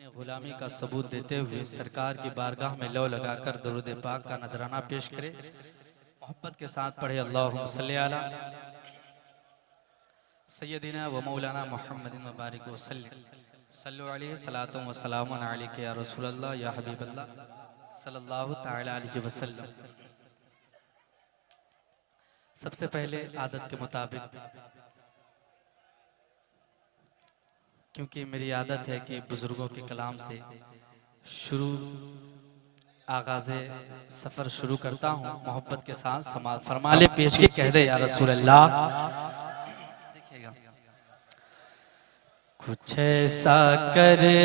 अपने गुलामी का सबूत देते हुए सरकार की बारगाह में लौ लगाकर दरूद पाक का नजराना पेश करे। मोहब्बत के साथ पढ़े अल्लाहुम्मा सल्ली अला सय्यदिना व मौलाना मुहम्मदिन व बारिक व सल्लु अलैहि सलातुम व सलामुन अलैका या रसूलल्लाह या हबीबल्लाह सल्लल्लाहु तआला अलैहि वसल्लम। सबसे पहले आदत के मुताबिक, क्योंकि मेरी आदत है कि बुजुर्गों के कलाम से आगाज़े सफ़र शुरू करता हूँ, मोहब्बत के साथ समाज फरमाले पेश के कह दे या रसूल अल्लाह। देखिएगा, कुछ ऐसा करे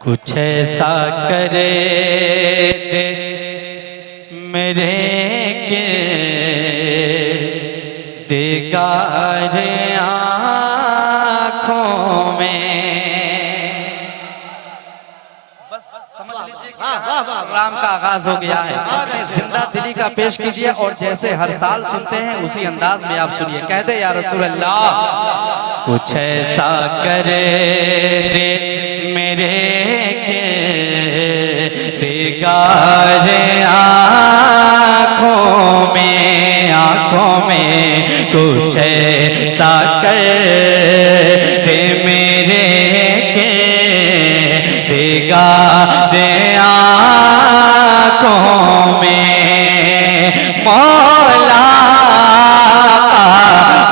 कुछ ऐसा करे दे मेरे के देगार आँखों में। बस समझ लीजिए कि प्रोग्राम का आगाज हो गया है। अपनी जिंदा दिली का पेश कीजिए और जैसे हर साल सुनते हैं उसी अंदाज में आप सुनिए। कह दे या रसूल अल्लाह। कुछ ऐसा करे दे मेरे देगार आँखों में कुछ ऐसा कर दे मेरे के देगार आँखों में मौला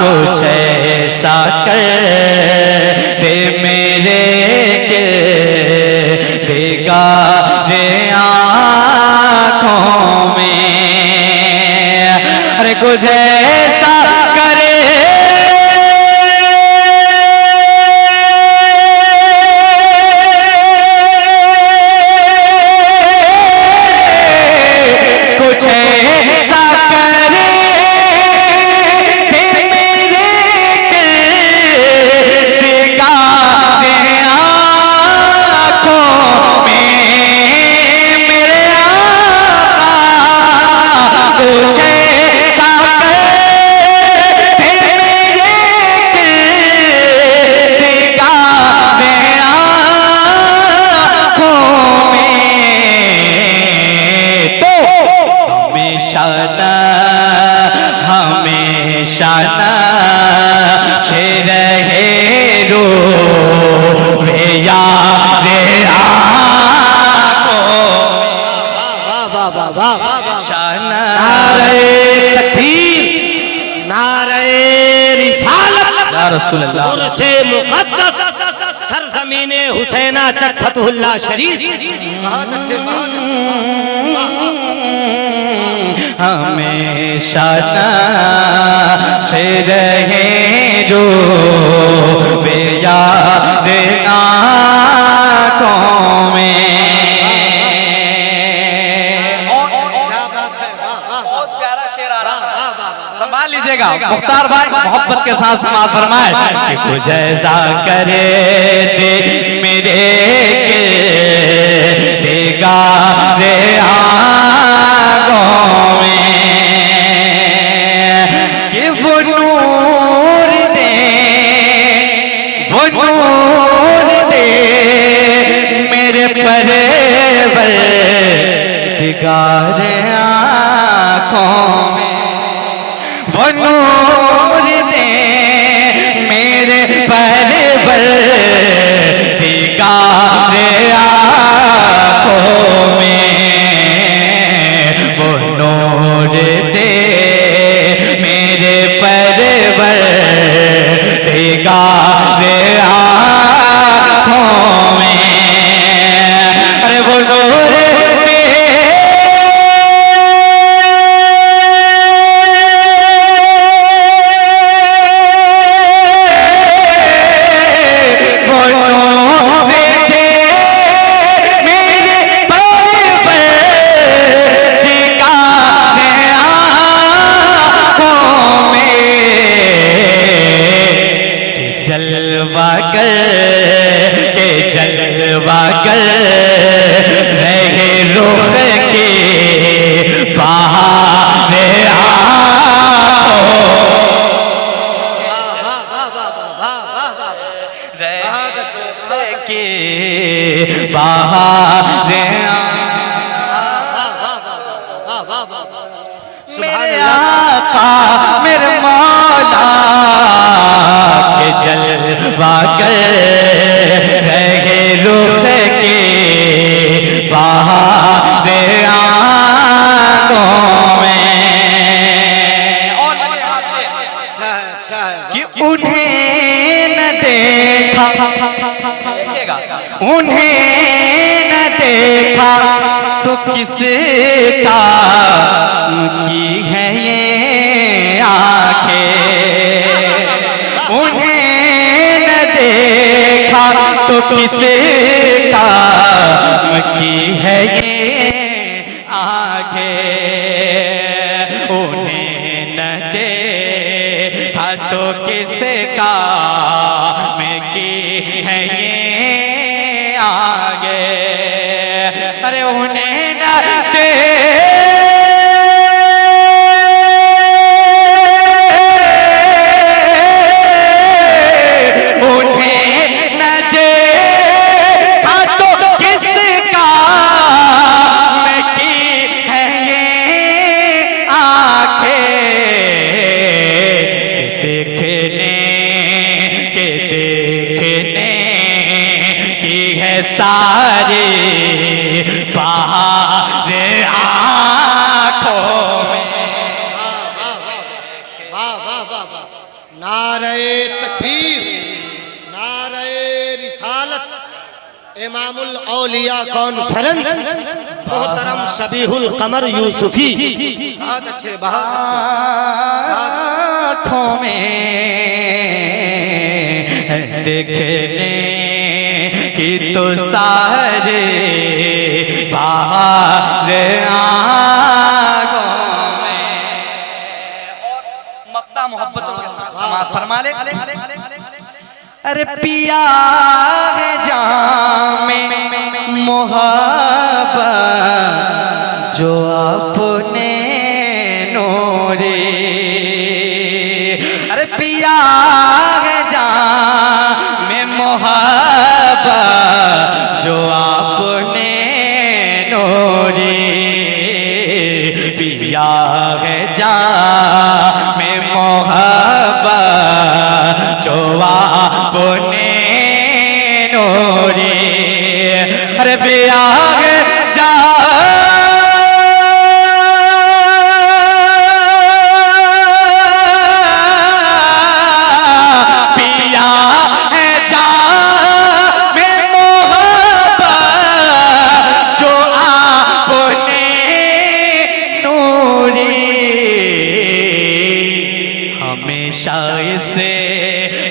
कुछ ऐसा कर दे मेरे के देगार आँखों में। अरे कुछ ऐसा करे कुछ ऐसा करे मेरे देगार आँखों में। मेरे आका कुछ ऐसा करे मेरे देगार आँखों में। तो हमेशा न रहे रो वे यार नारे तकबीर नारे रिसालत या रसूल अल्लाह से मुक़द्दस सरज़मीने हुसैना चक फतहुल्लाह शरीफ। बहुत अच्छे हमेशा रहे जो वे यार आँखों में। संभाल लीजिएगा मुख्तार भाई, मोहब्बत के साथ समाज फरमाए कि कुछ ऐसा करे दे मेरे के देगार आँखों में कि वो नूर दे मेरे परवरदिगार आँखों में। वो नूर दे मेरे परवरदिगार आँखों में। वो नूर दे मेरे परवरदिगार आँखों में। अरे वो नूर जलवा कर रह के बाहर मेरे आका मेरे मौला के जलवा रहे रुख के बाहर आंगों में और लगे हाथ से कि उन्हें न देखा उन्हें न देखा तो किसका की है ये आंखें उन्हें न देखा तो किसका की है ये आंखें उन्हें न देखा तो किसका में की है ये आगे अरे उन्हें न सारे बाहर आँखों में वाह वाह वाह वाह नारे तकबीर नारे रिसालत इमामुल औलिया कॉन्फ्रेंस मोहतरम शबीहुल कमर यूसुफी बहुत अच्छे आँखों में देखने कि तो सारे बाहर आंगों में और मक्ता मोहब्बतों के साथ समात फरमा ले अरे पिया है जामे मोहब्बत जो अपने नूरे अरे पिया है जामे मोहब्बत जो आपने नूरे पिया है जामे मोहब्बत जो आपने नूरे अरे पिया है जा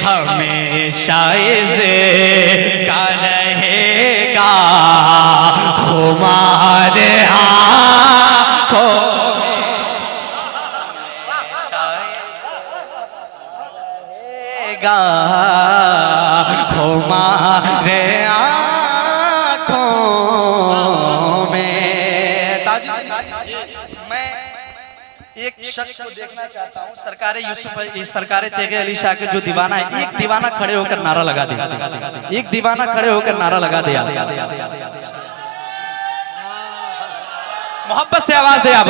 हमेशा से का रहेगा खुमार आँखों रहेगा खुमार आँखों में मैं एक शख्स को देखना चाहता हूँ सरकारे तेगे अली शाह के जो दीवाना है एक दीवाना खड़े होकर नारा लगा दे एक दीवाना खड़े होकर नारा लगा दे मोहब्बत से आवाज दे आप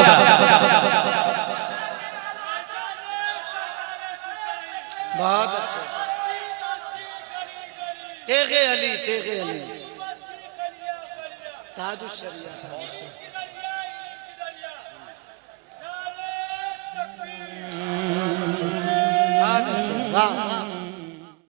बहुत अच्छा तेगे अली ताजुश शरिया बहुत अच्छा वाह